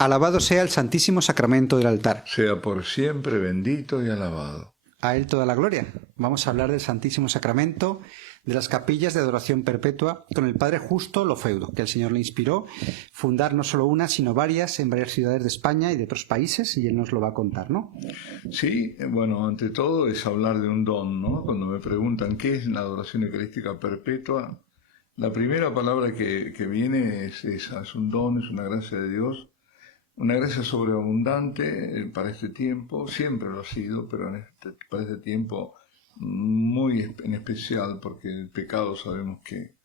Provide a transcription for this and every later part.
Alabado sea el Santísimo Sacramento del altar. Sea por siempre bendito y alabado. A Él toda la gloria. Vamos a hablar del Santísimo Sacramento, de las capillas de adoración perpetua, con el padre Justo Lofeudo, que el Señor le inspiró fundar no solo una, sino varias en varias ciudades de España y de otros países, y él nos lo va a contar, ¿no? Sí, bueno, ante todo es hablar de un don, ¿no? Cuando me preguntan qué es la adoración eucarística perpetua, la primera palabra que viene es esa, es un don, es una gracia de Dios, una gracia sobreabundante para este tiempo, siempre lo ha sido, pero para este tiempo muy en especial, porque el pecado sabemos que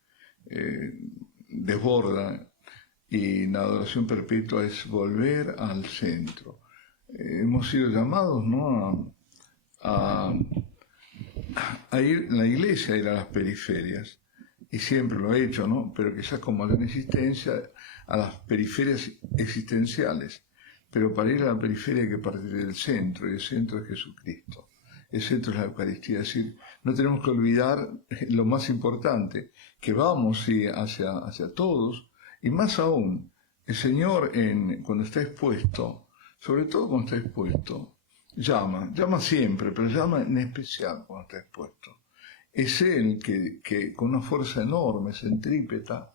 desborda, y la adoración perpetua es volver al centro. Hemos sido llamados, ¿no?, a ir a la iglesia, a ir a las periferias, y siempre lo he hecho, ¿no?, pero quizás con mayor insistencia a las periferias existenciales. Pero para ir a la periferia hay que partir del centro, y el centro es Jesucristo. El centro es la Eucaristía. Es decir, no tenemos que olvidar lo más importante, que vamos sí, hacia todos, y más aún, el Señor cuando está expuesto, sobre todo cuando está expuesto, llama siempre, pero llama en especial cuando está expuesto. Es Él que con una fuerza enorme, centrípeta,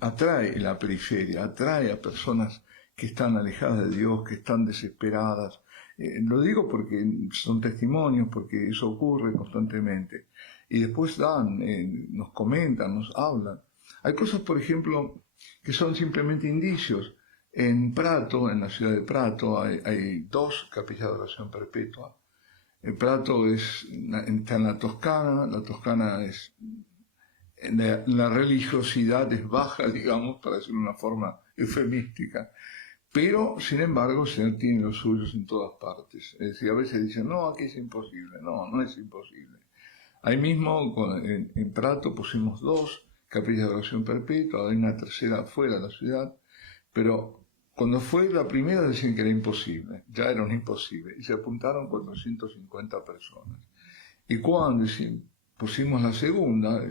atrae la periferia, atrae a personas que están alejadas de Dios, que están desesperadas. Lo digo porque son testimonios, porque eso ocurre constantemente. Y después nos comentan, nos hablan. Hay cosas, por ejemplo, que son simplemente indicios. En Prato, en la ciudad de Prato, hay 2 capillas de adoración perpetua. El Prato está en la Toscana es... La religiosidad es baja, digamos, para decirlo de una forma eufemística, pero, sin embargo, el Señor tiene los suyos en todas partes. Es decir, a veces dicen, no, aquí es imposible. No, no es imposible. Ahí mismo, en Prato, pusimos 2 capillas de adoración perpetua, hay una tercera fuera de la ciudad, pero cuando fue la primera decían que era imposible, ya era un imposible, y se apuntaron 450 personas. Y cuando pusimos la segunda,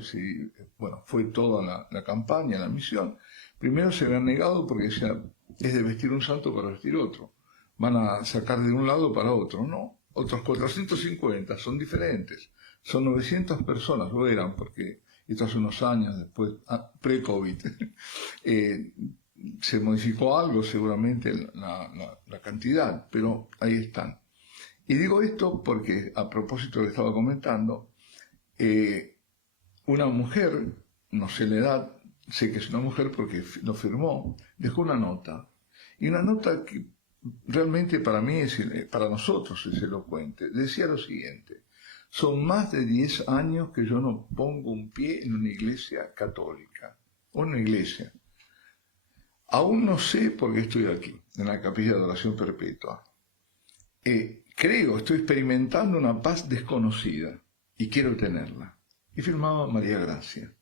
bueno, fue toda la campaña, la misión. Primero se habían negado porque decía, es de vestir un santo para vestir otro. Van a sacar de un lado para otro, ¿no? Otros 450, son diferentes. Son 900 personas, lo eran, porque esto hace unos años, después, pre-COVID, se modificó algo seguramente la cantidad, pero ahí están. Y digo esto porque, a propósito le estaba comentando, una mujer, no sé la edad, sé que es una mujer porque lo firmó, dejó una nota. Y una nota que realmente para mí, para nosotros es elocuente. Decía lo siguiente: son más de 10 años que yo no pongo un pie en una iglesia católica, o en una iglesia. Aún no sé por qué estoy aquí, en la capilla de adoración perpetua. Estoy experimentando una paz desconocida y quiero tenerla. Y firmaba María Gracia.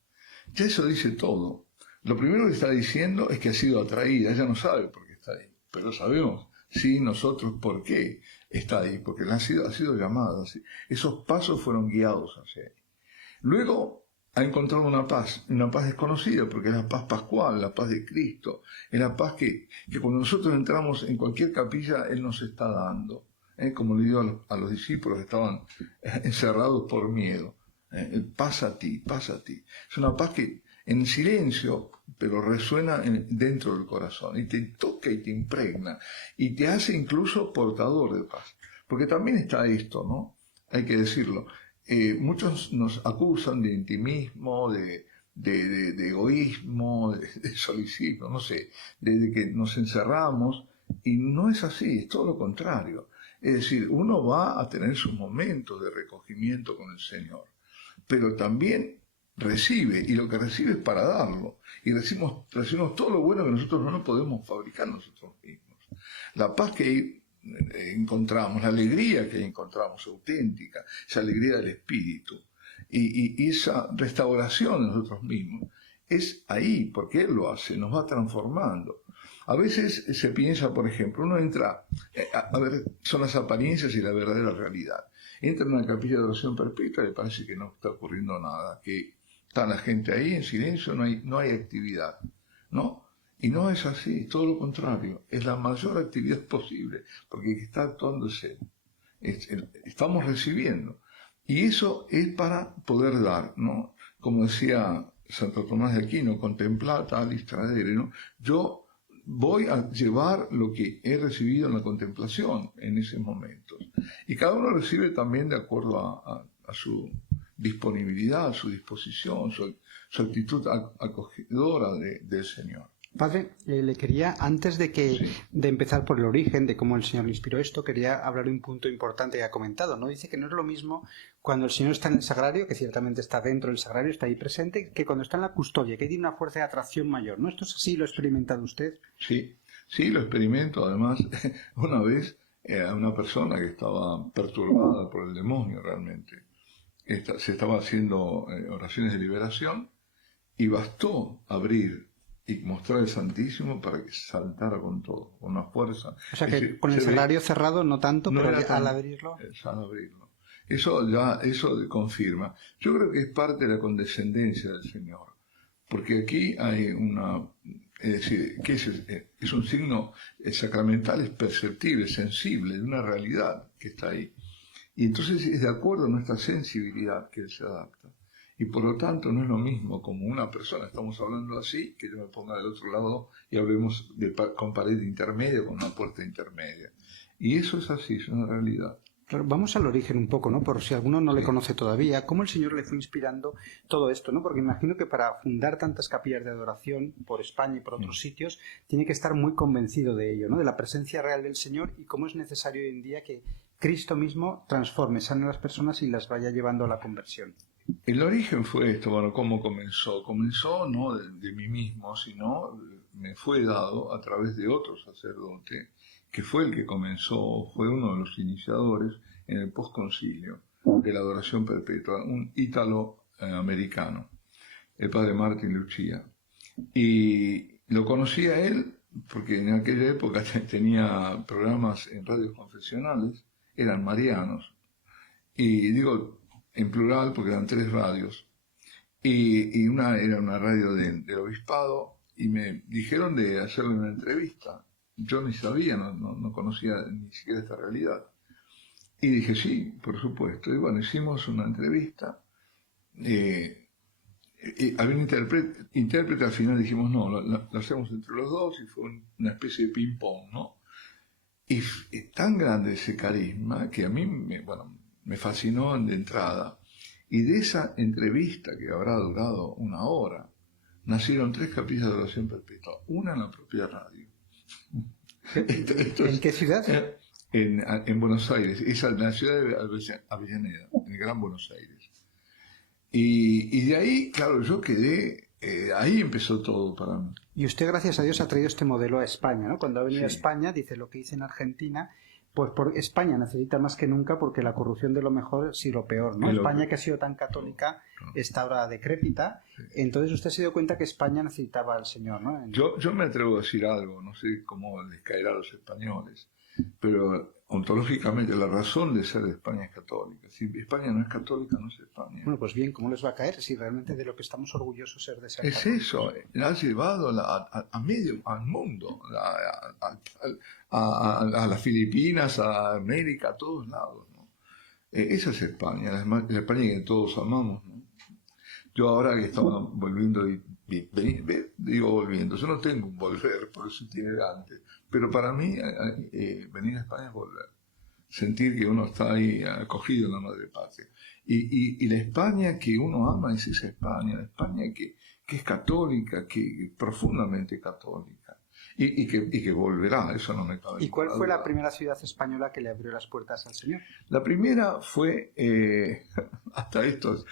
Ya eso dice todo. Lo primero que está diciendo es que ha sido atraída. Ella no sabe por qué está ahí, pero sabemos, sí, nosotros por qué está ahí, porque ha sido llamada. ¿Sí? Esos pasos fueron guiados hacia ahí. Luego ha encontrado una paz desconocida, porque es la paz pascual, la paz de Cristo, es la paz que cuando nosotros entramos en cualquier capilla, Él nos está dando. Como le digo a los discípulos que estaban encerrados por miedo. Paz a ti, paz a ti. Es una paz que en silencio, pero resuena dentro del corazón, y te toca y te impregna, y te hace incluso portador de paz. Porque también está esto, ¿no? Hay que decirlo. Muchos nos acusan de intimismo, de egoísmo, de solicismo, no sé, de que nos encerramos, y no es así, es todo lo contrario. Es decir, uno va a tener sus momentos de recogimiento con el Señor, pero también recibe, y lo que recibe es para darlo, y recibimos todo lo bueno que nosotros no podemos fabricar nosotros mismos. La paz que encontramos, la alegría que encontramos auténtica, esa alegría del espíritu, y esa restauración de nosotros mismos, es ahí, porque Él lo hace, nos va transformando. A veces se piensa, por ejemplo, uno entra, a ver, son las apariencias y la verdadera realidad. Entra en una capilla de adoración perpetua y le parece que no está ocurriendo nada, que está la gente ahí en silencio, no hay actividad, ¿no? Y no es así, todo lo contrario, es la mayor actividad posible, porque el que está actuando es Él. Estamos recibiendo. Y eso es para poder dar, ¿no? Como decía Santo Tomás de Aquino, contemplar tal distraere, ¿no? Yo voy a llevar lo que he recibido en la contemplación en ese momento. Y cada uno recibe también de acuerdo a su disponibilidad, a su disposición, su actitud acogedora del Señor. Padre, le quería, antes de empezar por el origen, de cómo el Señor le inspiró esto, quería hablar de un punto importante que ha comentado, ¿no? Dice que no es lo mismo cuando el Señor está en el sagrario, que ciertamente está dentro del sagrario, está ahí presente, que cuando está en la custodia, que tiene una fuerza de atracción mayor, ¿no? ¿Esto es así? ¿Lo ha experimentado usted? Sí, lo experimento. Además, una vez a una persona que estaba perturbada por el demonio realmente, se estaba haciendo oraciones de liberación y bastó abrir y mostrar el Santísimo para que saltara con todo, con una fuerza. O sea que con el sagrario cerrado no tanto, no pero al abrirlo... Al abrirlo. Eso confirma. Yo creo que es parte de la condescendencia del Señor, porque aquí hay es decir, que es un signo sacramental, es perceptible, sensible, de una realidad que está ahí. Y entonces es de acuerdo a nuestra sensibilidad que Él se adapta. Y por lo tanto no es lo mismo como una persona, estamos hablando así, que yo me ponga del otro lado y hablemos con pared intermedia, con una puerta intermedia. Y eso es así, es una realidad. Claro, vamos al origen un poco, ¿no? Por si alguno no le conoce todavía, ¿cómo el Señor le fue inspirando todo esto, ¿no? Porque imagino que para fundar tantas capillas de adoración por España y por otros sitios, tiene que estar muy convencido de ello, ¿no? De la presencia real del Señor y cómo es necesario hoy en día que Cristo mismo transforme, sane a las personas y las vaya llevando a la conversión. El origen fue esto, bueno, ¿cómo comenzó? Comenzó no de mí mismo, sino me fue dado a través de otro sacerdote, que fue el que comenzó, fue uno de los iniciadores en el postconcilio de la adoración perpetua, un ítalo-americano, el padre Martin Lucia. Y lo conocí a él porque en aquella época tenía programas en radios confesionales, eran marianos, y digo en plural porque eran 3 radios, y una era una radio del obispado, y me dijeron de hacerle una entrevista. Yo ni sabía, no conocía ni siquiera esta realidad. Y dije, sí, por supuesto. Y bueno, hicimos una entrevista. Había un intérprete, al final dijimos, no, lo hacemos entre los dos, y fue una especie de ping-pong, ¿no? Y tan grande ese carisma que a mí me fascinó de entrada. Y de esa entrevista, que habrá durado 1 hora, nacieron 3 capillas de adoración perpetua, una en la propia radio. ¿En qué ciudad? En Buenos Aires, esa en la ciudad de Avellaneda, en el Gran Buenos Aires. Y de ahí, claro, yo quedé, ahí empezó todo para mí. Y usted, gracias a Dios, ha traído este modelo a España, ¿no? Cuando ha venido a España, dice lo que hice en Argentina, pues por España necesita más que nunca porque la corrupción de lo mejor sí lo peor, ¿no? España, que ha sido tan católica, está ahora decrépita. Entonces usted se dio cuenta que España necesitaba al Señor, ¿no? Yo me atrevo a decir algo, no sé cómo les caerá a los españoles, pero ontológicamente la razón de ser de España es católica. Si España no es católica, no es España. Bueno, pues bien, ¿cómo les va a caer si realmente de lo que estamos orgullosos ser de ser católicos? Es eso, la ha llevado al mundo, a las Filipinas, a América, a todos lados, ¿no? Esa es España, la España que todos amamos, ¿no? Yo ahora que estaba volviendo, digo volviendo, yo no tengo un volver, por eso itinerante, pero para mí venir a España es volver, sentir que uno está ahí acogido en la madre patria. Y la España que uno ama es esa España, la España que es católica, que profundamente católica, y que volverá, eso no me cabe. ¿Y cuál fue la primera ciudad española que le abrió las puertas al Señor? La primera fue, hasta esto,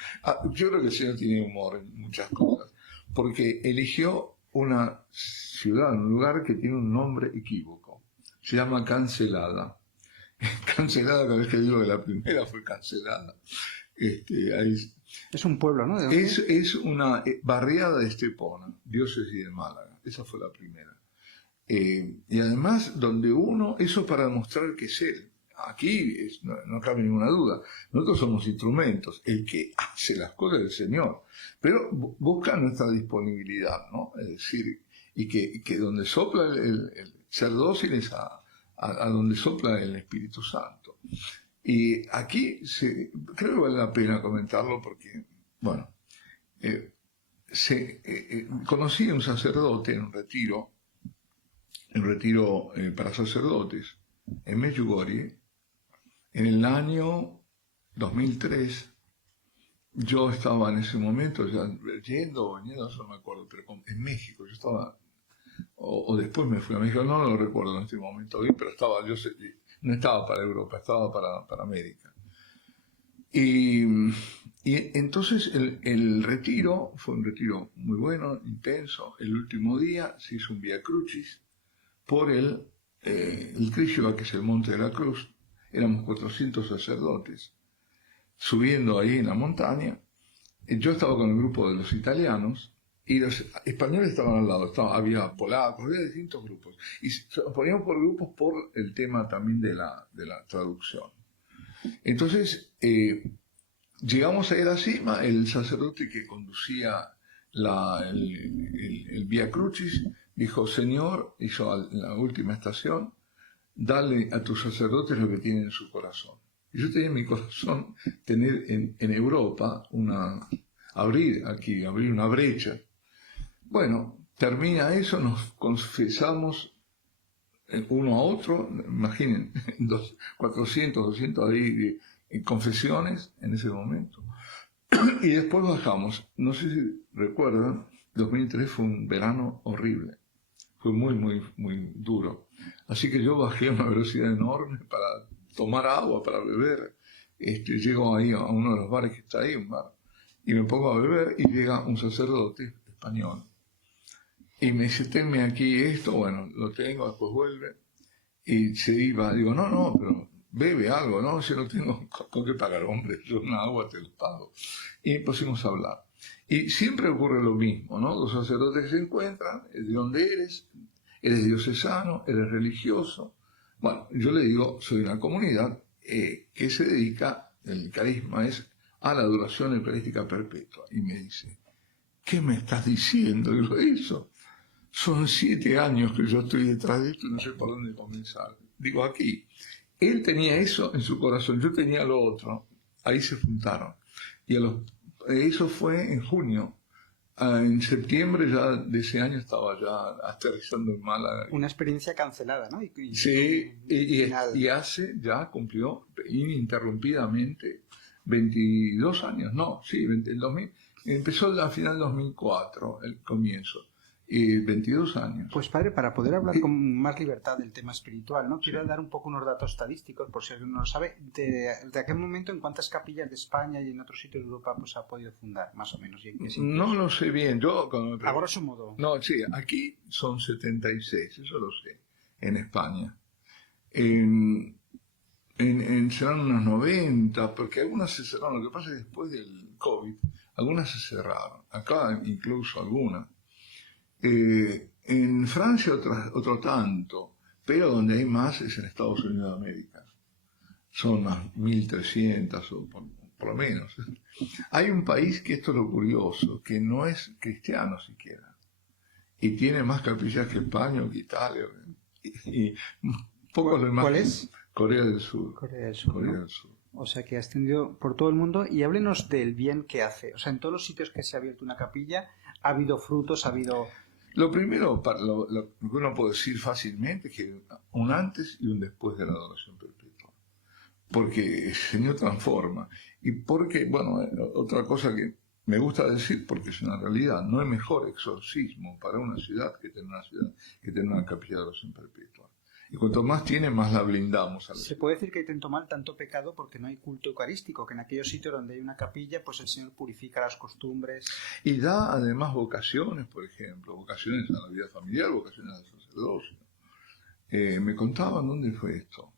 yo creo que el Señor tiene humor en muchas cosas, porque eligió una ciudad, un lugar que tiene un nombre equívoco, se llama Cancelada. Cancelada, cada vez que digo que la primera fue cancelada. Es un pueblo, ¿no? Es una barriada de Estepona, diócesis de Málaga, esa fue la primera. Y además, donde eso para demostrar que es Él. Aquí no cabe ninguna duda. Nosotros somos instrumentos, el que hace las cosas del Señor. Pero busca nuestra disponibilidad, ¿no? Es decir, y que donde sopla el ser dóciles a donde sopla el Espíritu Santo. Y aquí creo que vale la pena comentarlo porque, bueno, conocí a un sacerdote en un retiro para sacerdotes en Medjugorje en el año 2003. Yo estaba en ese momento ya yendo o veniendo, eso no me acuerdo, pero en México. Yo estaba, o después me fui a México, no lo recuerdo en este momento bien, pero no estaba para Europa, estaba para América. Y entonces el retiro fue un retiro muy bueno, intenso. El último día se hizo un Vía Crucis por el Krishva, que es el Monte de la Cruz. Éramos 400 sacerdotes subiendo ahí en la montaña. Yo estaba con el grupo de los italianos y los españoles estaban al lado. Había polacos, había distintos grupos. Y nos poníamos por grupos por el tema también de la traducción. Entonces, llegamos a la cima. El sacerdote que conducía el Vía Crucis dijo: Señor, hizo la última estación, dale a tus sacerdotes lo que tienen en su corazón. Y yo tenía en mi corazón tener en Europa abrir una brecha. Bueno, termina eso, nos confesamos uno a otro, imaginen, 400, 200 ahí en confesiones en ese momento. Y después bajamos. No sé si recuerdan, 2003 fue un verano horrible. Fue muy, muy, muy duro. Así que yo bajé a una velocidad enorme para tomar agua, para beber. Llego ahí a uno de los bares que está ahí, un bar, y me pongo a beber y llega un sacerdote español. Y me dice: tenme aquí esto, bueno, lo tengo, después vuelve. Y se iba, digo: no, pero bebe algo, ¿no? Si no tengo con qué pagar, hombre, yo una agua te lo pago. Y pusimos a hablar. Y siempre ocurre lo mismo, ¿no? Los sacerdotes que se encuentran, ¿de dónde eres? ¿Eres diocesano? ¿Eres religioso? Bueno, yo le digo, soy una comunidad que se dedica, el carisma es a la adoración eucarística perpetua. Y me dice: ¿qué me estás diciendo? Digo: eso. Son 7 años que yo estoy detrás de esto y no sé por dónde comenzar. Digo, aquí. Él tenía eso en su corazón, yo tenía lo otro. Ahí se juntaron. Y eso fue en junio. En septiembre ya de ese año estaba ya aterrizando en Málaga. Una experiencia cancelada, ¿no? Sí, y ya cumplió ininterrumpidamente 22 años. No, sí, empezó a final 2004, el comienzo. Y 22 años. Pues padre, para poder hablar con más libertad del tema espiritual, ¿no? Quiero dar un poco unos datos estadísticos, por si alguien no lo sabe, de aquel momento, en cuántas capillas de España y en otros sitios de Europa pues ha podido fundar, más o menos. ¿Y en qué sitios? No lo sé bien, a grosso modo. No, sí, aquí son 76, eso lo sé, en España. Serán unas 90, porque algunas se cerraron. Lo que pasa es que después del COVID, algunas se cerraron. Acá incluso algunas. En Francia otro tanto, pero donde hay más es en Estados Unidos de América. Son unas 1.300 o por lo menos. Hay un país que esto es lo curioso, que no es cristiano siquiera, y tiene más capillas que España o que Italia. Y pocos demás. ¿Cuál es? Corea del Sur. Corea del Sur. Corea ¿no? del Sur. O sea, que ha extendido por todo el mundo. Y háblenos del bien que hace. O sea, en todos los sitios que se ha abierto una capilla, ha habido frutos, ha habido... Lo primero, lo que uno puede decir fácilmente, es que un antes y un después de la adoración perpetua. Porque el Señor transforma. Y porque, bueno, otra cosa que me gusta decir, porque es una realidad, no hay mejor exorcismo para una ciudad que tener una capilla de adoración perpetua. Y cuanto más tiene, más la blindamos. Se puede decir que hay tanto mal, tanto pecado, porque no hay culto eucarístico, que en aquellos sitios donde hay una capilla, pues el Señor purifica las costumbres. Y da además vocaciones, por ejemplo, vocaciones a la vida familiar, vocaciones al sacerdocio. Me contaban dónde fue esto.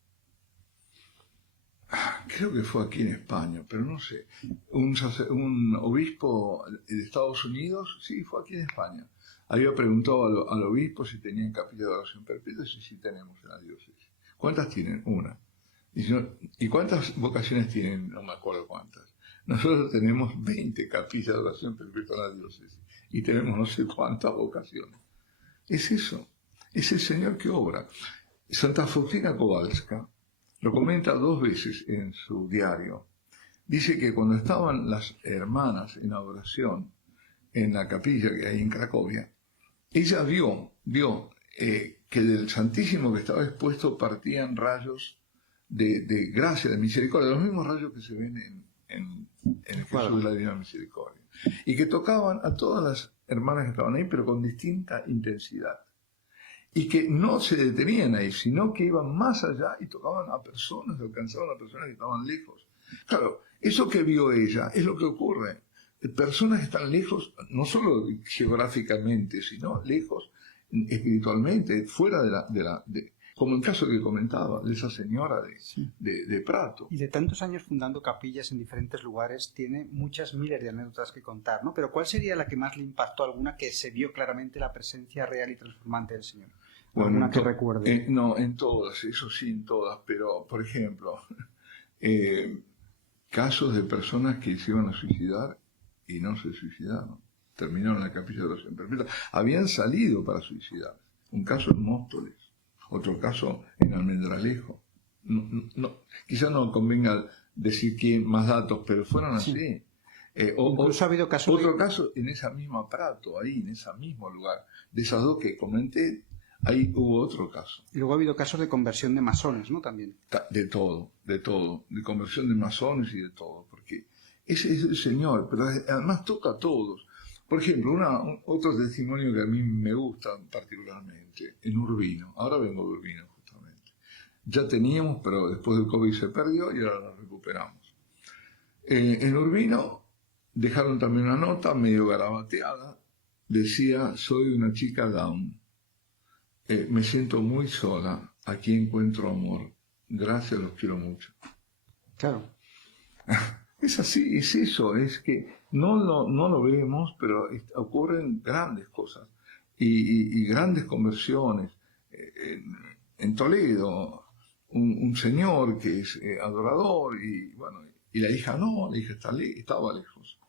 Creo que fue aquí en España, pero no sé. Un obispo de Estados Unidos, sí, fue aquí en España. Había preguntado al obispo si tenían capilla de adoración perpetua, y sí tenemos en la diócesis. ¿Cuántas tienen? Una. ¿Y cuántas vocaciones tienen? No me acuerdo cuántas. Nosotros tenemos 20 capillas de adoración perpetua en la diócesis y tenemos no sé cuántas vocaciones. Es eso, es el Señor que obra. Santa Faustina Kowalska lo comenta 2 veces en su diario. Dice que cuando estaban las hermanas en adoración en la capilla que hay en Cracovia, ella vio que del Santísimo que estaba expuesto partían rayos de gracia, de misericordia, los mismos rayos que se ven en el Jesús de la Divina Misericordia, y que tocaban a todas las hermanas que estaban ahí, pero con distinta intensidad, y que no se detenían ahí, sino que iban más allá y tocaban a personas, alcanzaban a personas que estaban lejos. Claro, eso que vio ella es lo que ocurre. Personas que están lejos, no solo geográficamente, sino lejos espiritualmente, fuera como el caso que comentaba, de esa señora de Prato. Y de tantos años fundando capillas en diferentes lugares, tiene muchas miles de anécdotas que contar, ¿no? Pero ¿cuál sería la que más le impactó, alguna que se vio claramente la presencia real y transformante del Señor? ¿Alguna que recuerde? No, en todas, eso sí, en todas, pero, por ejemplo, casos de personas que se iban a suicidar y no se suicidaron. Terminaron en la capilla de adoración perpetua. Habían salido para suicidar. Un caso en Móstoles, otro caso en Almendralejo. Quizá no convenga decir más datos, pero fueron así. Sí. Incluso ha habido casos... Otro caso en esa misma Prato, ahí, en ese mismo lugar. De esas 2 que comenté, ahí hubo otro caso. Y luego ha habido casos de conversión de masones, ¿no? También. De todo. De conversión de masones y de todo. Porque ese es el Señor, pero además toca a todos. Por ejemplo, otro testimonio que a mí me gusta particularmente, en Urbino. Ahora vengo de Urbino, justamente. Ya teníamos, pero después del COVID se perdió y ahora la recuperamos. En Urbino dejaron también una nota medio garabateada. Decía, soy una chica down. Me siento muy sola. Aquí encuentro amor. Gracias, los quiero mucho. Claro. Es así, es eso, es que no lo vemos, pero ocurren grandes cosas y grandes conversiones. En Toledo, un señor que es adorador y la hija no, la hija estaba lejos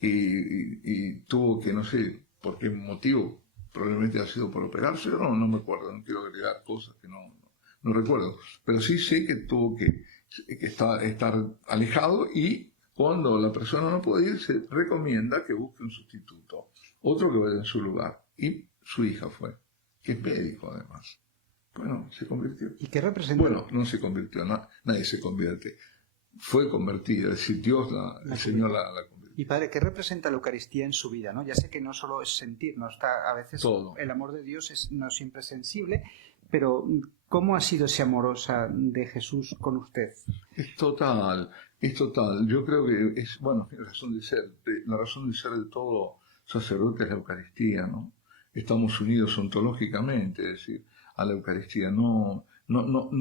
y tuvo que, no sé por qué motivo, probablemente ha sido por operarse, no me acuerdo, no quiero agregar cosas que no recuerdo, pero sí sé que tuvo que estar alejado, y cuando la persona no puede ir, se recomienda que busque un sustituto, otro que vaya en su lugar. Y su hija fue, que es médico además. Bueno, se convirtió. ¿Y qué representa? Bueno, no se convirtió, nadie se convierte. Fue convertida, es decir, Dios, el Señor la convirtió. Y padre, ¿qué representa la Eucaristía en su vida, ¿no? Ya sé que no solo es sentir, no está, a veces todo. El amor de Dios no siempre es sensible, pero ¿cómo ha sido esa amorosa de Jesús con usted? Es total. Yo creo que es, la razón de ser de todo sacerdote es la Eucaristía, ¿no? Estamos unidos ontológicamente, es decir, a la Eucaristía. No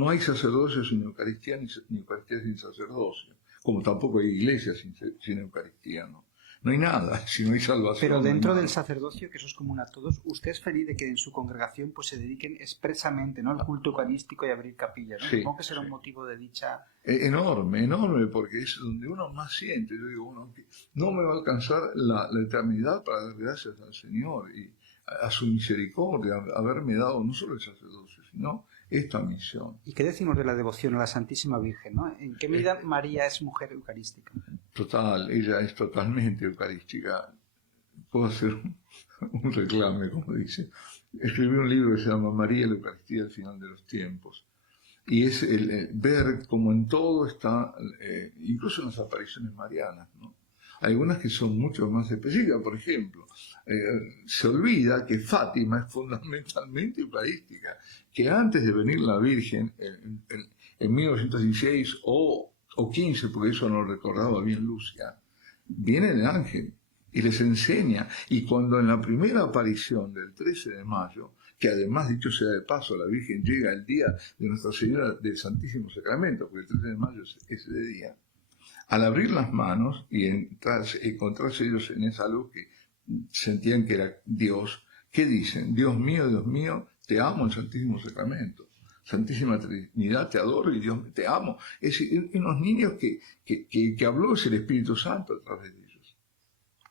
hay sacerdocio sin Eucaristía, ni Eucaristía sin sacerdocio, como tampoco hay iglesia sin Eucaristía, ¿no? No hay nada, si no hay salvación. Pero dentro del sacerdocio, que eso es común a todos, usted es feliz de que en su congregación pues se dediquen expresamente, ¿no?, al culto eucarístico y a abrir capillas, ¿no? Sí, Supongo que será un motivo de dicha... Enorme, porque es donde uno más siente. Yo digo, no me va a alcanzar la eternidad para dar gracias al Señor y a su misericordia, haberme dado no solo el sacerdocio, sino esta misión. ¿Y qué decimos de la devoción a la Santísima Virgen, ¿no? ¿En qué medida María es mujer eucarística? Total, ella es totalmente eucarística. Puedo hacer un reclame, como dice. Escribí un libro que se llama María, la Eucaristía al final de los tiempos. Y es el ver cómo en todo está, incluso en las apariciones marianas, ¿no? Algunas que son mucho más específicas. Por ejemplo, se olvida que Fátima es fundamentalmente eucarística, que antes de venir la Virgen, en 1916 o 15, porque eso no lo recordaba bien Lucia, viene el ángel y les enseña. Y cuando en la primera aparición del 13 de mayo, que además, dicho sea de paso, la Virgen llega el día de Nuestra Señora del Santísimo Sacramento, porque el 13 de mayo es ese día, al abrir las manos y encontrarse ellos en esa luz que sentían que era Dios, ¿qué dicen? Dios mío, te amo en el Santísimo Sacramento. Santísima Trinidad, te adoro y Dios, te amo. Es decir, unos niños que habló es el Espíritu Santo a través de ellos.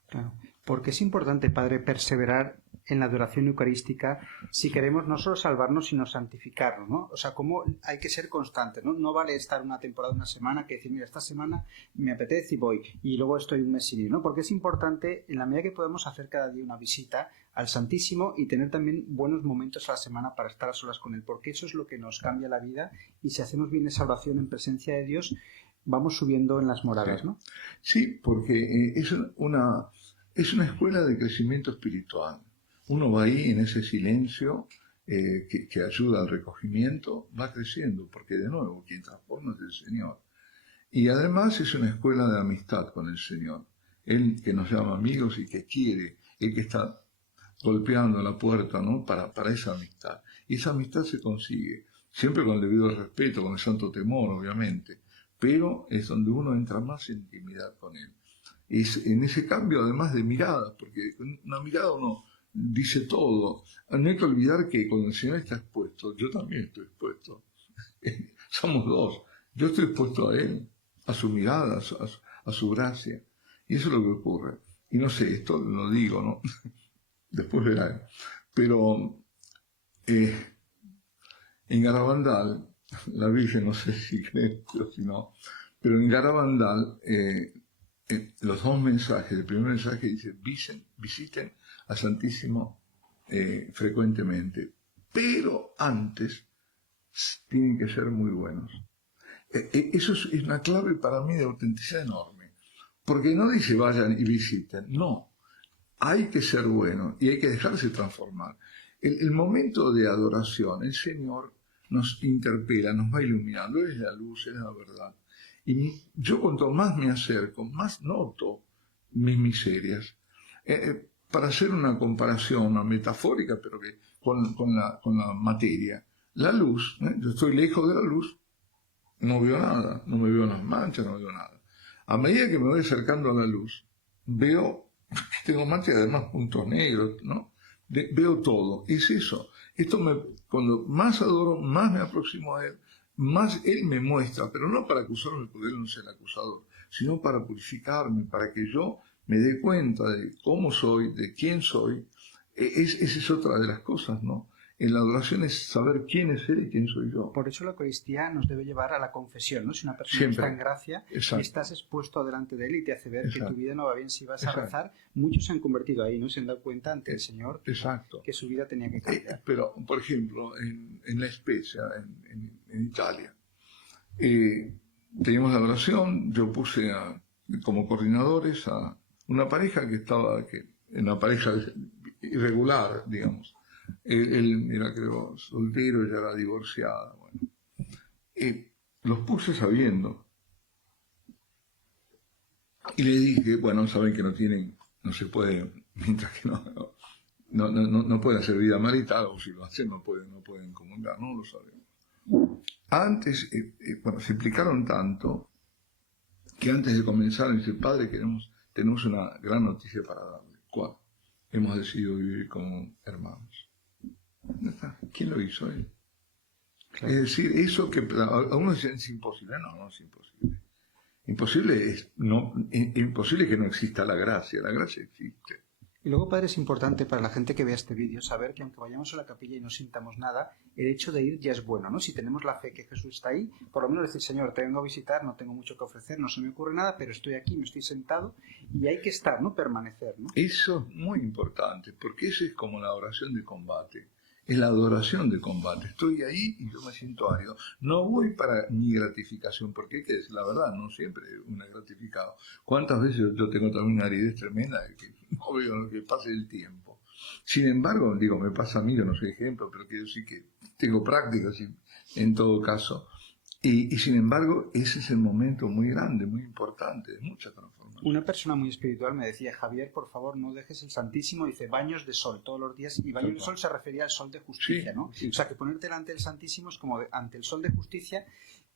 Claro. ¿Por qué es importante, Padre, perseverar en la adoración eucarística si queremos no solo salvarnos, sino santificarnos, ¿no? O sea, cómo hay que ser constantes, ¿no? No vale estar una temporada, una semana, que decir, mira, esta semana me apetece y voy, y luego estoy un mes sin ir, ¿no? Porque es importante, en la medida que podemos, hacer cada día una visita al Santísimo y tener también buenos momentos a la semana para estar a solas con Él, porque eso es lo que nos cambia la vida, y si hacemos bien esa oración en presencia de Dios, vamos subiendo en las moradas, ¿no? Sí, porque es una escuela de crecimiento espiritual. Uno va ahí en ese silencio que ayuda al recogimiento, va creciendo, porque de nuevo, quien transforma es el Señor. Y además es una escuela de amistad con el Señor. Él que nos llama amigos y que quiere, Él que está golpeando la puerta, ¿no? para esa amistad. Y esa amistad se consigue, siempre con el debido respeto, con el santo temor, obviamente, pero es donde uno entra más en intimidad con Él. Es en ese cambio, además de miradas, porque con una mirada uno dice todo. No hay que olvidar que cuando el Señor está expuesto, yo también estoy expuesto. Somos dos. Yo estoy expuesto a Él, a su mirada, a su gracia. Y eso es lo que ocurre. Y no sé, esto lo digo, ¿no? Después verán. Pero en Garabandal, la Virgen, no sé si creen o si no, pero en Garabandal, los dos mensajes, el primer mensaje dice, visiten al Santísimo frecuentemente, pero antes tienen que ser muy buenos. Eso es una clave para mí de autenticidad enorme, porque no dice vayan y visiten, no, hay que ser bueno y hay que dejarse transformar. El momento de adoración, el Señor nos interpela, nos va iluminando, Él es la luz, Él es la verdad. Y yo cuanto más me acerco, más noto mis miserias. Para hacer una comparación, una metafórica, pero que con la materia, la luz, yo estoy lejos de la luz, no veo nada, no me veo las manchas, no veo nada. A medida que me voy acercando a la luz, veo que tengo manchas y además puntos negros, ¿no? Veo todo, es eso. Cuando más adoro, más me aproximo a Él, más Él me muestra, pero no para acusarme, porque Él no es el acusador, sino para purificarme, para que yo me dé cuenta de cómo soy, de quién soy. Esa es otra de las cosas, ¿no? En la adoración es saber quién es Él y quién soy yo. Por eso la Eucaristía nos debe llevar a la confesión, ¿no? Si una persona Siempre. está en gracia, Exacto. estás expuesto delante de Él y te hace ver Exacto. que tu vida no va bien. Si vas a Exacto. rezar, muchos se han convertido ahí, ¿no? Se han dado cuenta ante el Señor Exacto. que su vida tenía que cambiar. Pero, por ejemplo, en La Spezia, en Italia, teníamos la oración, yo puse como coordinadores a una pareja que estaba, una pareja irregular, digamos. Él era, creo, soltero, ella era divorciada. Bueno. Los puse sabiendo. Y le dije, bueno, saben que no se puede, mientras que no pueden hacer vida marital, o si lo hacen no pueden comulgar, no lo sabemos. Antes, se implicaron tanto que antes de comenzar, dice, padre, tenemos una gran noticia para darle. ¿Cuál? Hemos decidido vivir como hermanos. ¿Quién lo hizo? Él. Claro. Es decir, eso que a uno dice es imposible. No es imposible. Imposible que no exista la gracia existe. Y luego, Padre, es importante para la gente que vea este vídeo saber que aunque vayamos a la capilla y no sintamos nada, el hecho de ir ya es bueno, ¿no? Si tenemos la fe que Jesús está ahí, por lo menos decir, Señor, te vengo a visitar, no tengo mucho que ofrecer, no se me ocurre nada, pero estoy aquí, me estoy sentado, y hay que estar, ¿no? Permanecer, ¿no? Eso es muy importante, porque eso es como la oración de combate. Es la adoración de combate. Estoy ahí y yo me siento árido. No voy para mi gratificación, porque hay que decir la verdad, no siempre uno es gratificado. ¿Cuántas veces yo tengo también una aridez tremenda que no veo que pase el tiempo? Sin embargo, me pasa a mí, yo no soy ejemplo, pero quiero decir que tengo prácticas en todo caso. Y sin embargo, ese es el momento muy grande, muy importante, de mucha transformación. Una persona muy espiritual me decía, Javier, por favor, no dejes el Santísimo, dice, baños de sol todos los días, y baños de sol se refería al sol de justicia, sí, ¿no? Sí. O sea, que ponerte delante del Santísimo es como ante el sol de justicia,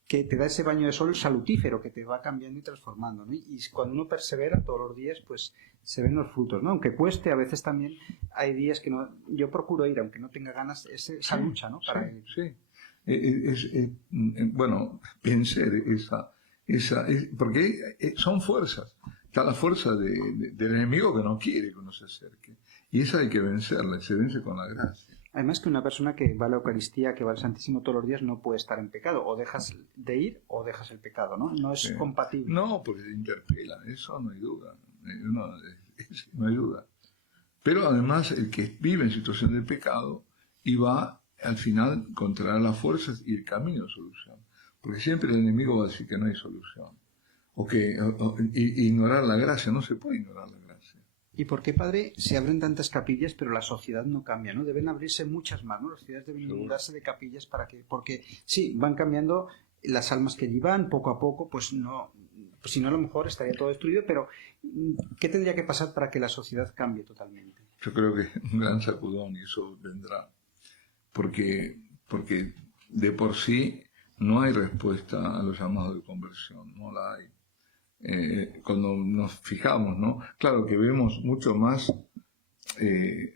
que te da ese baño de sol salutífero, que te va cambiando y transformando, ¿no? Y cuando uno persevera todos los días, pues se ven los frutos, ¿no? Aunque cueste, a veces también hay días que no... Yo procuro ir, aunque no tenga ganas, esa lucha, ¿no? Para ir. Sí. Vencer porque son fuerzas. está la fuerza del enemigo que no quiere que uno se acerque. Y esa hay que vencerla, y se vence con la gracia. Además que una persona que va a la Eucaristía, que va al Santísimo todos los días, no puede estar en pecado. O dejas de ir o dejas el pecado, ¿no? No es compatible. No, porque te interpela, eso no hay duda. No hay duda. Pero además el que vive en situación de pecado y va, al final encontrará las fuerzas y el camino de solución. Porque siempre el enemigo va a decir que no hay solución. O ignorar la gracia, no se puede ignorar la gracia. ¿Y por qué, padre, se abren tantas capillas pero la sociedad no cambia, ¿no? Deben abrirse muchas más, ¿no? Las ciudades deben inundarse de capillas porque sí, van cambiando las almas que llevan poco a poco, pues no, pues si no a lo mejor estaría todo destruido, pero ¿qué tendría que pasar para que la sociedad cambie totalmente? Yo creo que un gran sacudón y eso vendrá. Porque de por sí no hay respuesta a los llamados de conversión, no la hay. Cuando nos fijamos, ¿no? Claro que vemos mucho más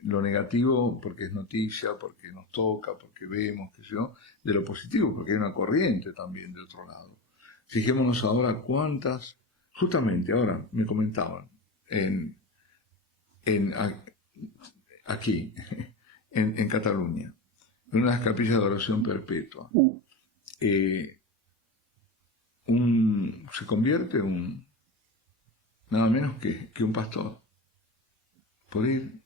lo negativo porque es noticia, porque nos toca, porque vemos, qué sé yo, de lo positivo, porque hay una corriente también del otro lado. Fijémonos ahora cuántas, justamente ahora me comentaban, aquí, en Cataluña, en una de las capillas de oración perpetua, se convierte nada menos que un pastor, por ir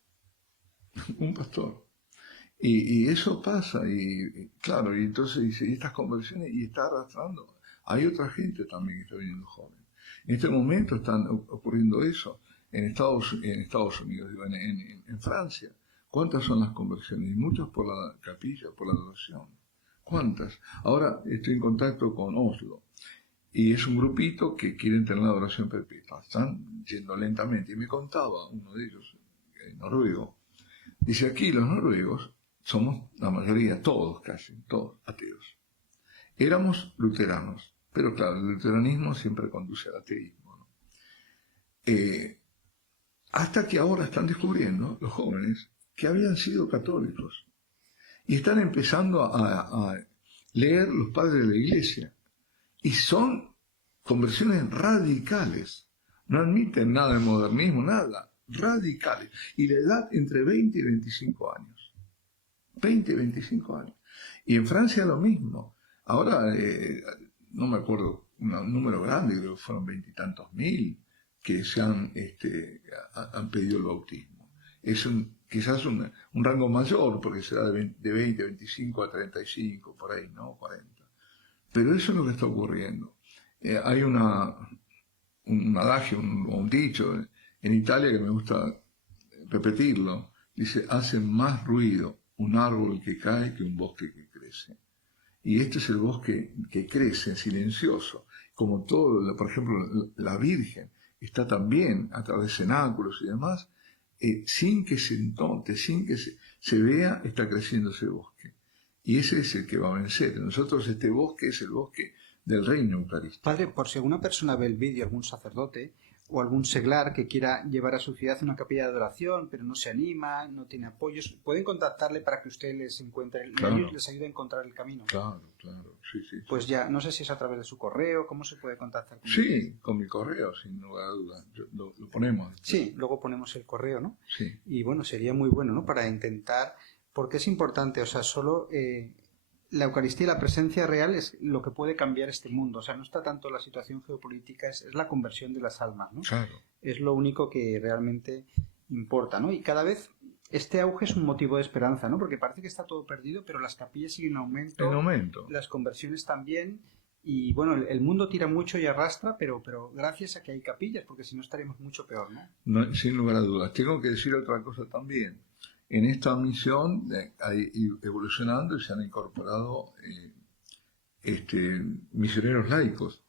un pastor. Y eso pasa, y claro, y entonces dice, y estas conversiones, y está arrastrando. Hay otra gente también que está viniendo joven. En este momento están ocurriendo eso en Estados Unidos, en Francia. ¿Cuántas son las conversiones? Y muchas por la capilla, por la adoración. ¿Cuántas? Ahora estoy en contacto con Oslo. Y es un grupito que quieren tener la adoración perpetua. Están yendo lentamente. Y me contaba uno de ellos, noruego. Dice, aquí los noruegos somos la mayoría, todos casi, todos ateos. Éramos luteranos. Pero claro, el luteranismo siempre conduce al ateísmo, ¿no? Hasta que ahora están descubriendo, los jóvenes, que habían sido católicos. Y están empezando a leer los padres de la Iglesia. Y son conversiones radicales. No admiten nada de modernismo, nada. Radicales. Y la edad entre 20 y 25 años. 20 y 25 años. Y en Francia lo mismo. Ahora, no me acuerdo, un número grande, creo que fueron 20 y tantos mil que se han pedido el bautismo. Es quizás un rango mayor, porque será de 20, 25 a 35, por ahí, ¿no? 40. Pero eso es lo que está ocurriendo. Hay un adagio, un dicho en Italia que me gusta repetirlo. Dice, hace más ruido un árbol que cae que un bosque que crece. Y este es el bosque que crece, silencioso. Como todo, por ejemplo, la Virgen está también a través de cenáculos y demás, sin que se note, sin que se vea, está creciendo ese bosque. Y ese es el que va a vencer. Nosotros este bosque es el bosque del reino eucarístico. Padre, por si alguna persona ve el vídeo, algún sacerdote o algún seglar que quiera llevar a su ciudad una capilla de adoración, pero no se anima, no tiene apoyos, pueden contactarle para que usted les encuentre, claro, les ayude a encontrar el camino. Claro, sí. Pues ya, no sé si es a través de su correo, ¿cómo se puede contactar con Sí, con mi correo, sin lugar a dudas. Lo ponemos. Sí, luego ponemos el correo, ¿no? Sí. Y bueno, sería muy bueno, ¿no? Para intentar, porque es importante, o sea, solo la Eucaristía y la presencia real es lo que puede cambiar este mundo. O sea, no está tanto la situación geopolítica, es la conversión de las almas, ¿no? Claro. Es lo único que realmente importa, ¿no? Y cada vez este auge es un motivo de esperanza, ¿no? Porque parece que está todo perdido, pero las capillas siguen en aumento. En aumento. Las conversiones también. Y bueno, el mundo tira mucho y arrastra, pero gracias a que hay capillas, porque si no estaríamos mucho peor, ¿no? Sin lugar a dudas. Tengo que decir otra cosa también. En esta misión, evolucionando, se han incorporado misioneros laicos.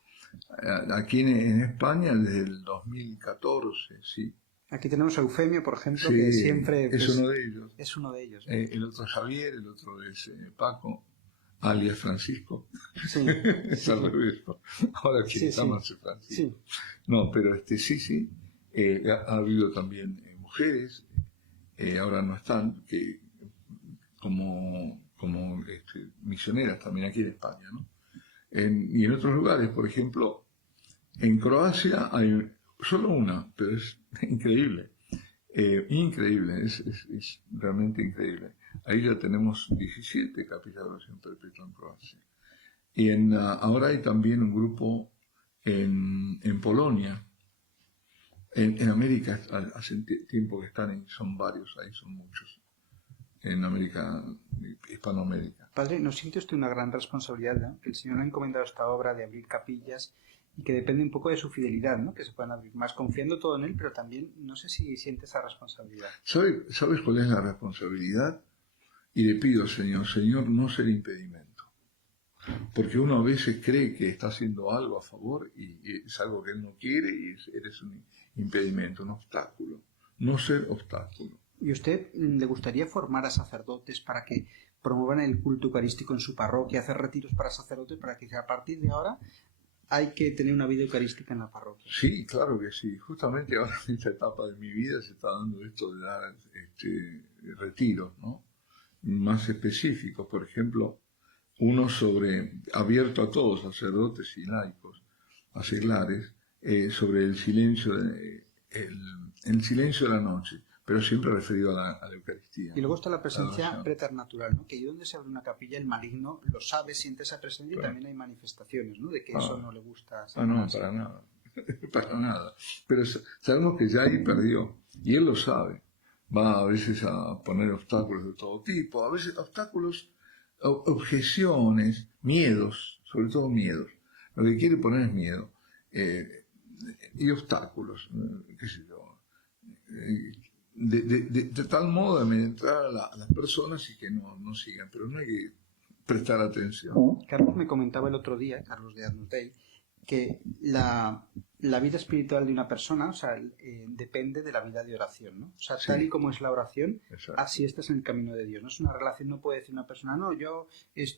Aquí en España, desde el 2014, sí. Aquí tenemos a Eufemio, por ejemplo, sí, que siempre... es uno de ellos. Es uno de ellos. El otro es Javier, el otro es Paco, alias Francisco. Sí. Es al revés. Ahora quien llamarse Francisco. Sí. No, pero sí. Ha habido también mujeres, ahora no están, que como misioneras también aquí en España, ¿no? Y en otros lugares, por ejemplo, en Croacia hay Solo una, pero es increíble. Increíble, es realmente increíble. Ahí ya tenemos 17 capillas de adoración perpetua en Croacia. Y ahora hay también un grupo en Polonia. En América hace tiempo que están, son varios, ahí son muchos. En América, Hispanoamérica. Padre, ¿no siente usted una gran responsabilidad, ¿no? Que el Señor le ha encomendado esta obra de abrir capillas y que depende un poco de su fidelidad, ¿no? Que se puedan abrir más confiando todo en Él, pero también no sé si siente esa responsabilidad. ¿Sabes cuál es la responsabilidad? Y le pido al Señor, no ser impedimento. Porque uno a veces cree que está haciendo algo a favor y es algo que Él no quiere y eres un impedimento, un obstáculo. No ser obstáculo. ¿Y usted le gustaría formar a sacerdotes para que promuevan el culto eucarístico en su parroquia, hacer retiros para sacerdotes, para que a partir de ahora hay que tener una vida eucarística en la parroquia? Sí, claro que sí. Justamente ahora en esta etapa de mi vida se está dando esto de dar retiros, ¿no? Más específicos, por ejemplo, uno abierto a todos, sacerdotes y laicos, a seglares, sobre el silencio el silencio de la noche, pero siempre referido a la Eucaristía. Y luego está la presencia preternatural, ¿no? Que ahí donde se abre una capilla, el maligno lo sabe, siente esa presencia, claro. Y también hay manifestaciones, ¿no? De que eso no le gusta. No, para nada. Para nada. Pero sabemos que ya ahí perdió, y él lo sabe. Va a veces a poner obstáculos de todo tipo, a veces obstáculos, objeciones, miedos, sobre todo miedos. Lo que quiere poner es miedo. Y obstáculos, qué sé yo. De tal modo de amedrentar a las personas y que no sigan, pero no hay que prestar atención. Carlos me comentaba el otro día, Carlos de Agnus Dei, que la vida espiritual de una persona, o sea, depende de la vida de oración, ¿no? O sea, sí. Tal y como es la oración, exacto. Así estás en el camino de Dios. No es una relación, no puede decir una persona, no, yo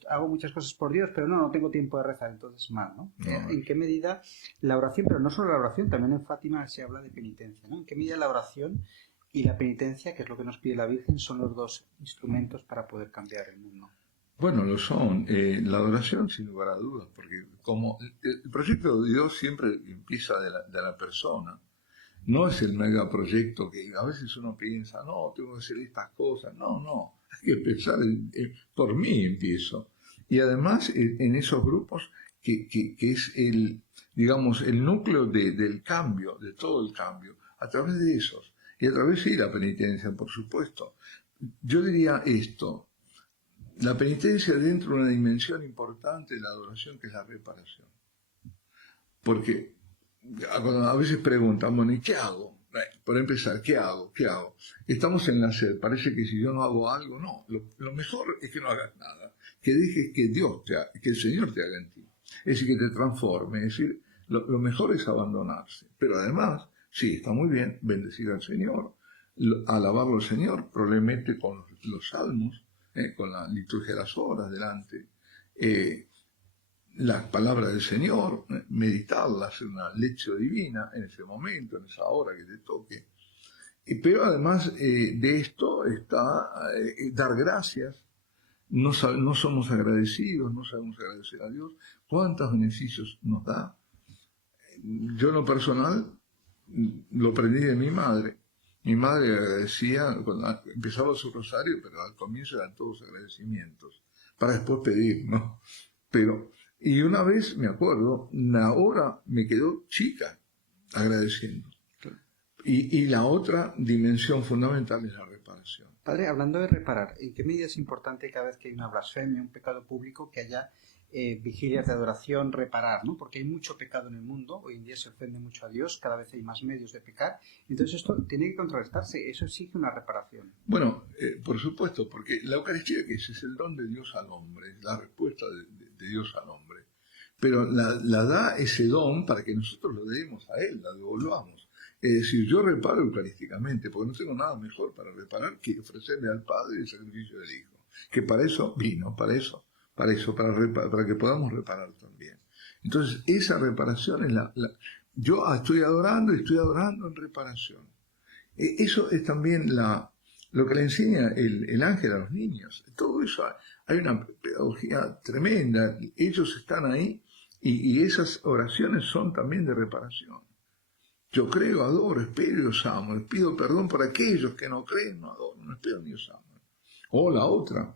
hago muchas cosas por Dios, pero no tengo tiempo de rezar, entonces mal, ¿no? ¿En qué medida la oración, pero no solo la oración, también en Fátima se habla de penitencia, ¿no? ¿En qué medida la oración y la penitencia, que es lo que nos pide la Virgen, son los dos instrumentos para poder cambiar el mundo? Bueno, lo son. La adoración, sin lugar a dudas, porque como el proyecto de Dios siempre empieza de la persona. No es el megaproyecto que a veces uno piensa, no, tengo que hacer estas cosas. No, hay que pensar por mí empiezo. Y además en esos grupos que es digamos, el núcleo del cambio, de todo el cambio, a través de esos. Y a través de la penitencia, por supuesto. Yo diría esto. La penitencia dentro de una dimensión importante de la adoración, que es la reparación. Porque a veces preguntan, bueno, ¿y qué hago? Por empezar, ¿qué hago? Estamos en la sed, parece que si yo no hago algo, no. Lo mejor es que no hagas nada. Que dejes que que el Señor te haga en ti. Es decir, que te transforme. Es decir, lo mejor es abandonarse. Pero además, sí, está muy bien bendecir al Señor, alabarlo al Señor, probablemente con los salmos, con la liturgia de las horas delante, las palabras del Señor, meditarlas en una lección divina en ese momento, en esa hora que te toque. Pero además de esto está dar gracias. No somos agradecidos, no sabemos agradecer a Dios. ¿Cuántos beneficios nos da? Yo en lo personal lo aprendí de mi madre. Mi madre agradecía, cuando empezaba su rosario, pero al comienzo eran todos agradecimientos, para después pedir, ¿no? Y una vez, me acuerdo, una hora me quedó chica agradeciendo. Y la otra dimensión fundamental es la reparación. Padre, hablando de reparar, ¿en qué medida es importante cada vez que hay una blasfemia, un pecado público, que haya vigilias de adoración, reparar, ¿no? Porque hay mucho pecado en el mundo, hoy en día se ofende mucho a Dios, cada vez hay más medios de pecar, entonces esto tiene que contrarrestarse, eso exige una reparación. Bueno, por supuesto, porque la Eucaristía, que es el don de Dios al hombre, es la respuesta de Dios al hombre, pero la da ese don para que nosotros lo demos a Él, la devolvamos. Es decir, yo reparo eucarísticamente, porque no tengo nada mejor para reparar que ofrecerle al Padre el sacrificio del Hijo, que para eso vino, para que podamos reparar también. Entonces, esa reparación es yo estoy adorando en reparación. Eso es también lo que le enseña el ángel a los niños. Todo eso, hay una pedagogía tremenda. Ellos están ahí y esas oraciones son también de reparación. Yo creo, adoro, espero y os amo. Les pido perdón por aquellos que no creen, no adoran, no espero ni os amo. O la otra,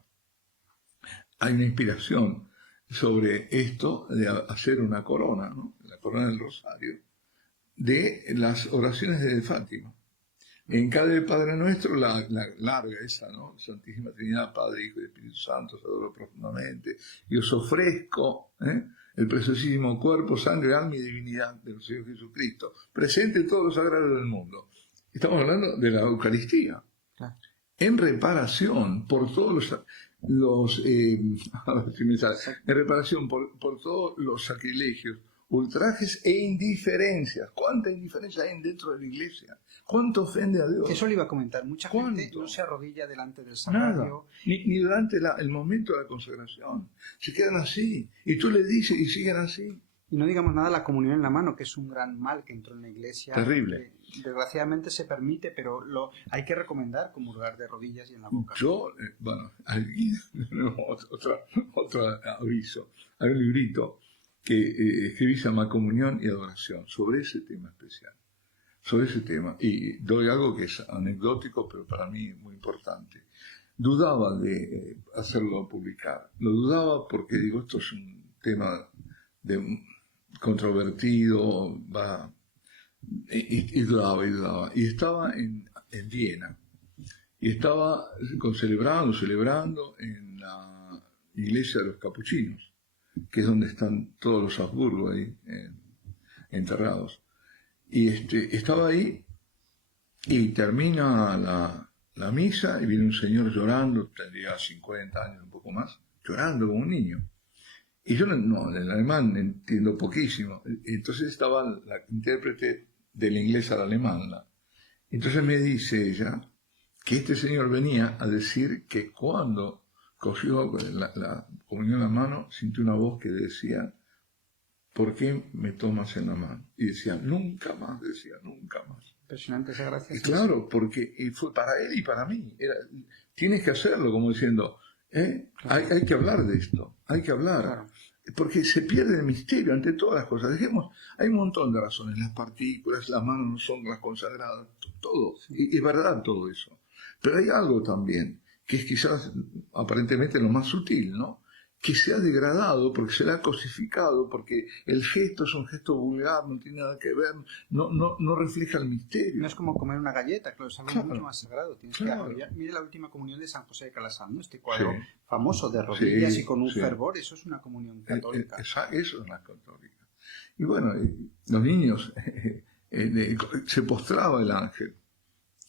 hay una inspiración sobre esto de hacer una corona, ¿no? La corona del Rosario, de las oraciones de Fátima. En cada Padre Nuestro, la larga esa, ¿no? Santísima Trinidad, Padre, Hijo y Espíritu Santo, os adoro profundamente, y os ofrezco el preciosísimo cuerpo, sangre, alma y divinidad de nuestro Señor Jesucristo, presente en todos los sagrados del mundo. Estamos hablando de la Eucaristía. Claro. En reparación por todos en reparación por todos los sacrilegios, ultrajes e indiferencias. ¿Cuánta indiferencia hay dentro de la Iglesia? ¿Cuánto ofende a Dios? Eso le iba a comentar. Mucha gente no se arrodilla delante del sagrario. Ni durante el momento de la consagración. Se quedan así. Y tú le dices y siguen así. Y no digamos nada la comunión en la mano, que es un gran mal que entró en la Iglesia. Terrible. Desgraciadamente se permite, pero hay que recomendar comulgar de rodillas y en la boca. Aquí, otro aviso. Hay un librito que escribí, se llama Comunión y Adoración, sobre ese tema especial. Sobre ese tema. Y doy algo que es anecdótico, pero para mí muy importante. Dudaba de hacerlo publicar. Lo dudaba porque digo, esto es un tema controvertido, y dudaba. Y estaba en Viena. Y estaba celebrando en la iglesia de los capuchinos, que es donde están todos los Habsburgo ahí enterrados. Y estaba ahí y termina la misa y viene un señor llorando, tendría 50 años, un poco más, llorando como un niño. Y yo en alemán entiendo poquísimo. Entonces estaba la intérprete del inglés al alemán. Entonces me dice ella que este señor venía a decir que cuando cogió la comunión en la mano, sintió una voz que decía: ¿por qué me tomas en la mano? Y decía, nunca más, nunca más. Impresionante esa gracia. Claro, porque fue para él y para mí. Tienes que hacerlo, como diciendo, claro. hay que hablar de esto, hay que hablar. Claro. Porque se pierde el misterio ante todas las cosas. Hay un montón de razones, las partículas, las manos no son las consagradas, todo. Sí. Y es verdad todo eso. Pero hay algo también, que es quizás aparentemente lo más sutil, ¿no? Que se ha degradado porque se le ha cosificado, porque el gesto es un gesto vulgar, no tiene nada que ver, no refleja el misterio. No es como comer una galleta, claro, es algo mucho más sagrado. Tienes que arrodillar. Mire la última comunión de San José de Calasán, ¿no? Este cuadro famoso de rodillas y con un fervor, eso es una comunión católica. Eso es una católica. Y bueno, los niños, se postraba el ángel,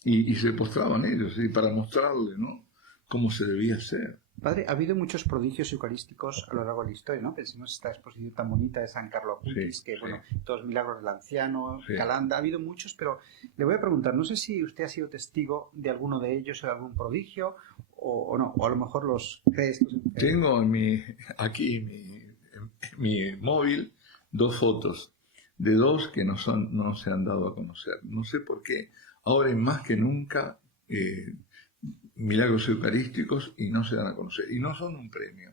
y se postraban ellos, para mostrarle, ¿no?, cómo se debía hacer. Padre, ha habido muchos prodigios eucarísticos a lo largo de la historia, ¿no? Pensemos esta exposición tan bonita de San Carlo Acutis, todos los milagros del anciano, Calanda, ha habido muchos, pero le voy a preguntar, no sé si usted ha sido testigo de alguno de ellos o de algún prodigio, o no, o a lo mejor los cree. Tengo aquí en mi móvil 2 fotos de 2 que no se han dado a conocer. No sé por qué, ahora y más que nunca, milagros eucarísticos y no se dan a conocer. Y no son un premio.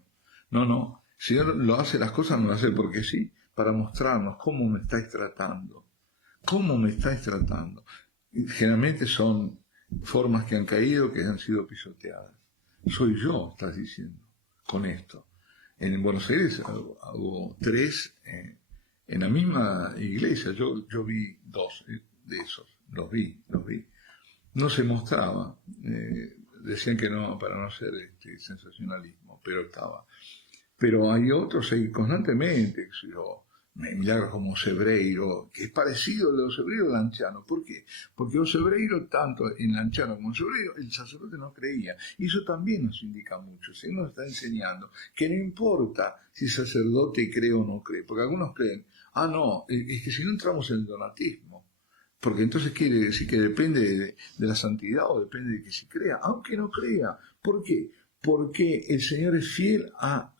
No. Si Dios lo hace, las cosas no las hace porque sí, para mostrarnos cómo me estáis tratando. ¿Cómo me estáis tratando? Y generalmente son formas que han caído, que han sido pisoteadas. Soy yo, estás diciendo, con esto. En Buenos Aires hubo 3 en la misma iglesia. Yo vi 2 de esos. Los vi. No se mostraba. Decían que no, para no ser sensacionalismo, pero estaba. Pero hay otros ahí constantemente, milagros como Sebreiro, que es parecido al de Sebreiro y Lanciano. ¿Por qué? Porque Sebreiro, tanto en Lanciano como en Sebreiro, el sacerdote no creía. Y eso también nos indica mucho. Se nos está enseñando que no importa si el sacerdote cree o no cree, porque algunos creen, es que si no entramos en el donatismo, porque entonces quiere decir que depende de la santidad o depende de que si crea, aunque no crea. ¿Por qué? porque el Señor es fiel a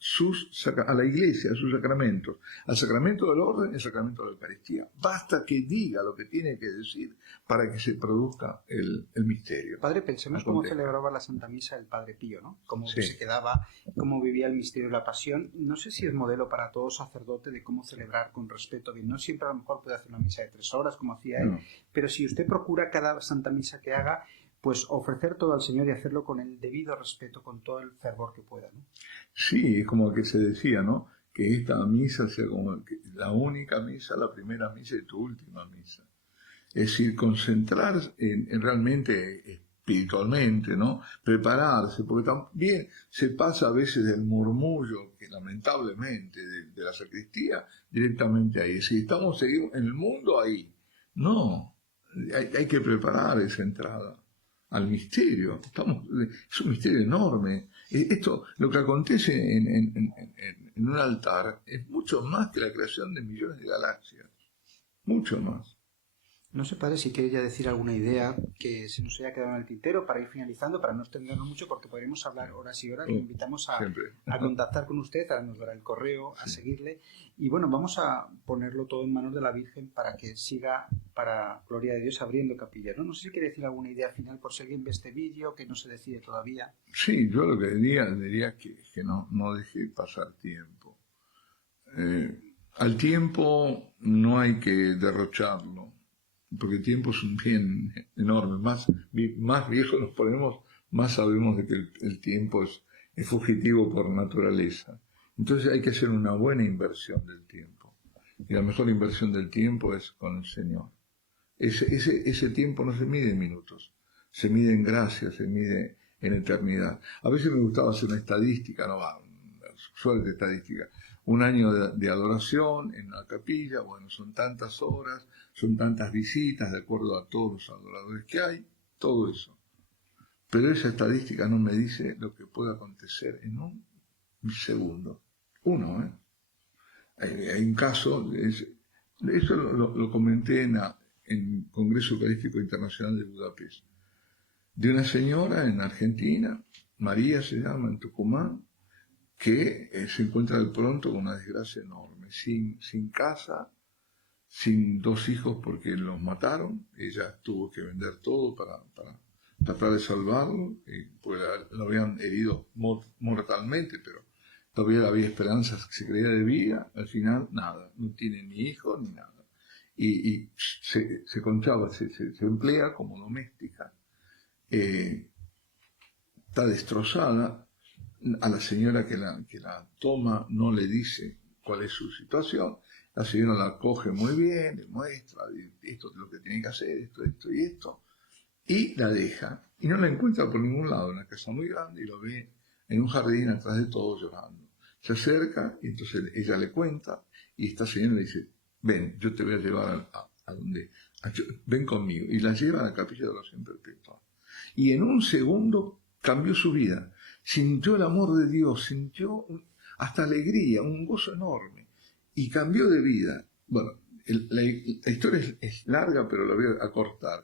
la iglesia, a sus sacramentos, al sacramento del orden y al sacramento de la Eucaristía. Basta que diga lo que tiene que decir para que se produzca el misterio. Padre, pensemos cómo celebraba la Santa Misa el Padre Pío, ¿no? Cómo Sí. se quedaba, cómo vivía el misterio de la Pasión. No sé si es modelo para todo sacerdote de cómo celebrar con respeto. Bien, no siempre a lo mejor puede hacer una misa de 3 horas como hacía él, No. pero si usted procura cada Santa Misa que haga, pues ofrecer todo al Señor y hacerlo con el debido respeto, con todo el fervor que pueda, ¿no? Sí, es como que se decía, ¿no? Que esta misa sea como la única misa, la primera misa y tu última misa. Es decir, concentrar en realmente espiritualmente, ¿no? Prepararse, porque también se pasa a veces del murmullo, que lamentablemente, de la sacristía, directamente ahí. Si estamos en el mundo ahí, no, hay que preparar esa entrada al misterio. Es un misterio enorme. Esto, lo que acontece en un altar, es mucho más que la creación de millones de galaxias. Mucho más. No sé, padre, si quiere ya decir alguna idea que se nos haya quedado en el tintero para ir finalizando, para no extendernos mucho, porque podremos hablar horas y horas. Le invitamos a contactar con usted, ahora nos dará el correo, a seguirle. Y bueno, vamos a ponerlo todo en manos de la Virgen para que siga, para gloria de Dios, abriendo capillas, ¿no? No sé si quiere decir alguna idea final por si alguien ve este vídeo, que no se decide todavía. Sí, yo lo que diría que no deje pasar tiempo. Al tiempo no hay que derrocharlo, porque el tiempo es un bien enorme. Más viejos nos ponemos, más sabemos de que el tiempo es fugitivo por naturaleza. Entonces hay que hacer una buena inversión del tiempo. Y la mejor inversión del tiempo es con el Señor. Ese tiempo no se mide en minutos, se mide en gracia, se mide en eternidad. A veces me gustaba hacer una estadística, suerte estadística. Un año de adoración en la capilla, bueno, son tantas horas, son tantas visitas de acuerdo a todos los adoradores que hay, todo eso. Pero esa estadística no me dice lo que puede acontecer en un segundo. Uno, ¿eh? Hay un caso, eso lo comenté en Congreso Eucarístico Internacional de Budapest, de una señora en Argentina, María se llama, en Tucumán, que se encuentra de pronto con una desgracia enorme, sin casa, sin 2 hijos porque los mataron. Ella tuvo que vender todo para tratar de salvarlo, pues lo habían herido mortalmente, pero todavía había esperanzas, que se creía de vida. Al final nada, no tiene ni hijos ni nada, y se conchaba, se emplea como doméstica, está destrozada. A la señora que la toma no le dice cuál es su situación. La señora la coge muy bien, le muestra, esto es lo que tiene que hacer, esto y esto, y la deja. Y no la encuentra por ningún lado, en una casa muy grande, y lo ve en un jardín atrás de todo llorando. Se acerca, y entonces ella le cuenta, y esta señora le dice, ven, yo te voy a llevar ven conmigo. Y la lleva a la capilla de oración perpetua. Y en un segundo cambió su vida. Sintió el amor de Dios, sintió hasta alegría, un gozo enorme, y cambió de vida. Bueno, la historia es larga, pero la voy a acortar.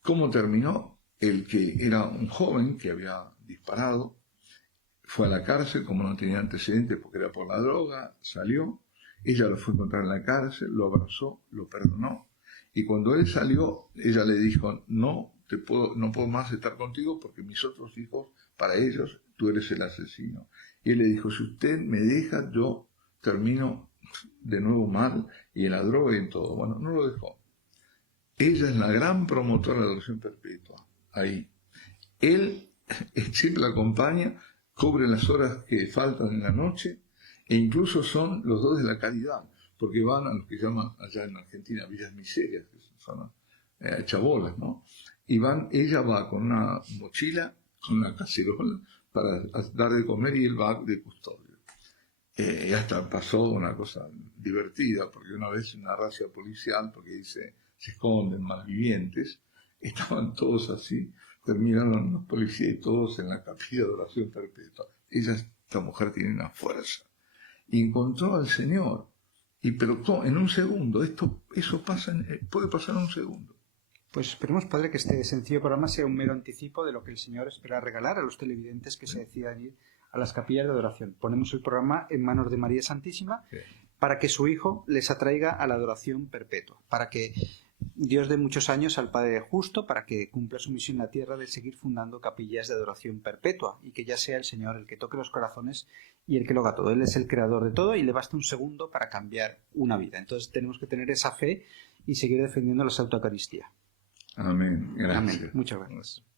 ¿Cómo terminó? El que era un joven que había disparado, fue a la cárcel, como no tenía antecedentes porque era por la droga, salió, ella lo fue a encontrar en la cárcel, lo abrazó, lo perdonó, y cuando él salió, ella le dijo, no puedo más estar contigo porque mis otros hijos, para ellos, tú eres el asesino. Y él le dijo, si usted me deja, yo termino de nuevo mal, y en la droga y en todo. Bueno, no lo dejó. Ella es la gran promotora de la adoración perpetua, ahí. Él siempre la acompaña, cubre las horas que faltan en la noche, e incluso son los dos de la caridad, porque van a lo que llaman allá en Argentina villas miserias, que son chabolas, ¿no? Y ella va con una mochila, con una cacerola, para dar de comer, y él va de custodio. Y hasta pasó una cosa divertida, porque una vez una razzia policial, porque dice, se esconden malvivientes, estaban todos así, terminaron los policías y todos en la capilla de oración perpetua. Esta mujer tiene una fuerza. Y encontró al Señor. Pero en un segundo, eso puede pasar en un segundo. Pues esperemos, Padre, que este sencillo programa sea un mero anticipo de lo que el Señor espera regalar a los televidentes que se decidan ir a las capillas de adoración. Ponemos el programa en manos de María Santísima para que su Hijo les atraiga a la adoración perpetua, para que Dios dé muchos años al Padre justo, para que cumpla su misión en la tierra de seguir fundando capillas de adoración perpetua y que ya sea el Señor el que toque los corazones y el que lo haga todo. Él es el creador de todo y le basta un segundo para cambiar una vida. Entonces tenemos que tener esa fe y seguir defendiendo la Santa Eucaristía. Amén. Gracias. Amén. Muchas gracias.